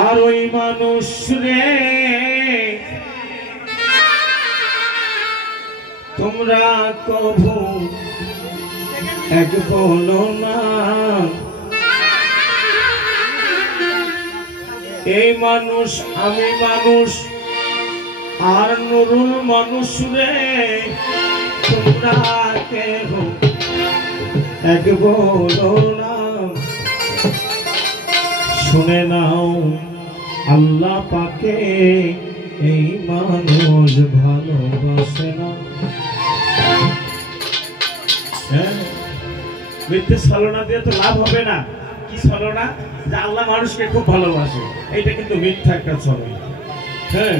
আর ওই মানুষ রে তোমরা কভু এক বলো না, এই মানুষ আমি মানুষ আর নুরুল মানুষ রে তোমরা কেহ এক বলো না। শুনে নাও আল্লাহ পাকে এই মানুষ ভালোবাসে না। মিথ্যে ছলনা দিয়ে তো লাভ হবে না। কি ছলনা? যে আল্লাহ মানুষকে খুব ভালোবাসে, এইটা কিন্তু মিথ্যা একটা ছলনা। হ্যাঁ,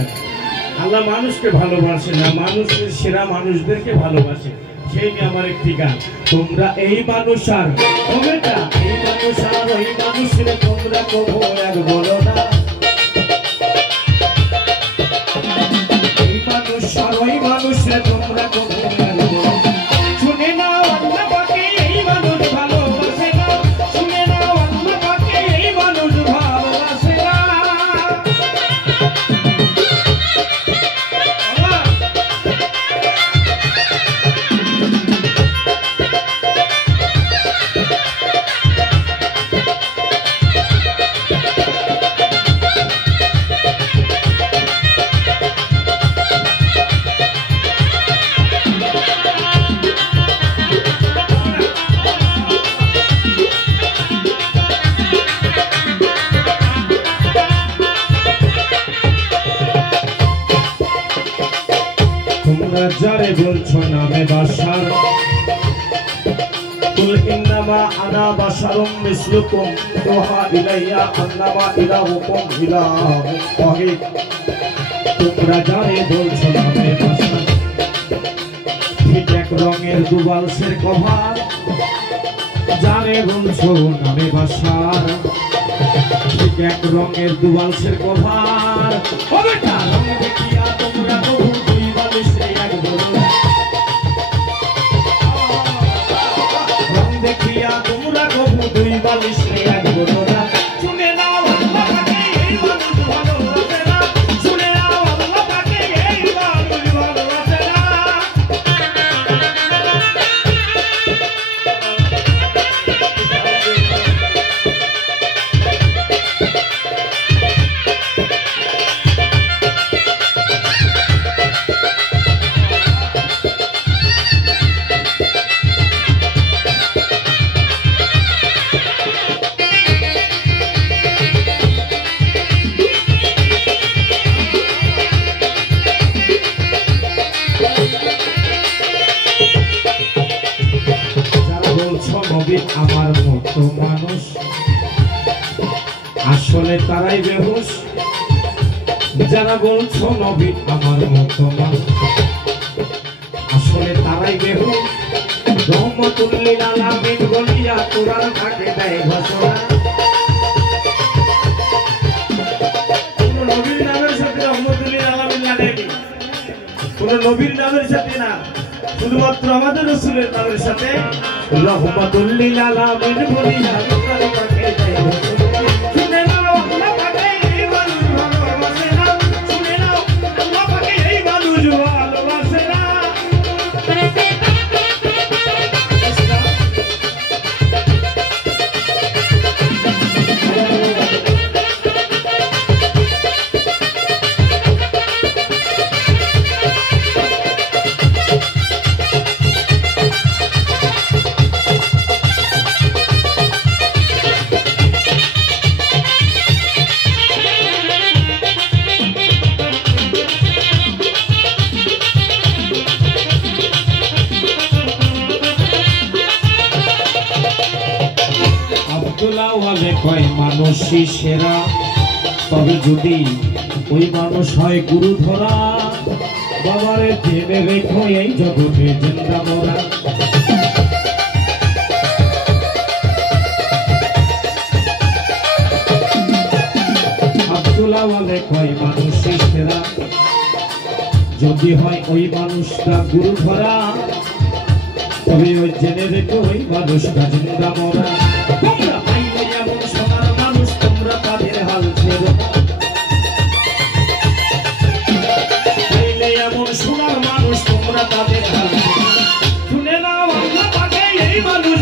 আল্লাহ মানুষকে ভালোবাসে না, মানুষের সেরা মানুষদেরকে ভালোবাসে। সেই নিয়ে আমার একটি গান, তোমরা এই মানুষ আর তোমরা এই মানুষ আর ওই মানুষের তোমরা কবো এক বলো না। এই মানুষ আর ওই মানুষের তোমরা কবো এক বলো না। শুনে নাও আল্লাহ পাকে এই মানুষ ভালোবাসে না, শুনে নাও আল্লাহ পাকে এই মানুষ ভালোবাসে না। তোমরা যারে বলছো নামে বাসার, কুল ইন্নামা আনা বাশারুম মিসলুকুম ইউহা ইলাইয়া আন্নামা ইলাহুকুম ইলাহুন ওয়াহিদ। তোমরা যারে বলছো নামে বাসার, ঠিক এক রঙের দুবালসের কভার। যারে বলছো নামে বাসার, ঠিক এক রঙের দুবালসের কভার। ও বেটা রং দেখিয়া তোমরা বহু দুই বালিশে এক বলো না। রং দেখিয়া তোমরা বহু দুই বালিশে এক বলো না। শুনে নাও আল্লাহ পাকে এই মানুষ ভালোবাসে না, শুনে নাও আল্লাহ পাকে এই মানুষ ভালোবাসে না। আমার মতো মানুষ আসলে তারাই বেহুশ। যারা বলছো নবী আমার মতো মানুষ আসলে তারাই বেহুশ। রহমতুল লিল আলামিন বলিয়া কোরআন তাকে দেয় ঘোষণা। কোন নবীর নামের সাথে রহমতুল লিল আলামিন লাগেনি, কোন নবীর নামের সাথে না, শুধুমাত্র আমাদের রাসূলের নামের সাথে রহমতুল লিল আলামিন বলিয়া কোরআন তাকে দেয় ঘোষণা। শুনে নাও আল্লাহ পাকে এই মানুষ ভালোবাসে না, শুনে নাও আল্লাহ পাকে এই মানুষ ভালোবাসে না। কয় মানুষই সেরা, তবে যদি ওই মানুষ হয় গুরু ধরা। বাবারে জেনে রেখো এই জগতে জিন্দা মোরা। আব্দুল্লাহ ওয়ালে কয় মানুষই সেরা, যদি হয় ওই মানুষটা গুরু ধরা। তবে ওই জেনে রেখো ওই মানুষটা জিন্দা মোরা। তোমরা পাইলে এমন সোনার মানুষ, তোমরা তাদের হাল ছেড়ো। মানুষ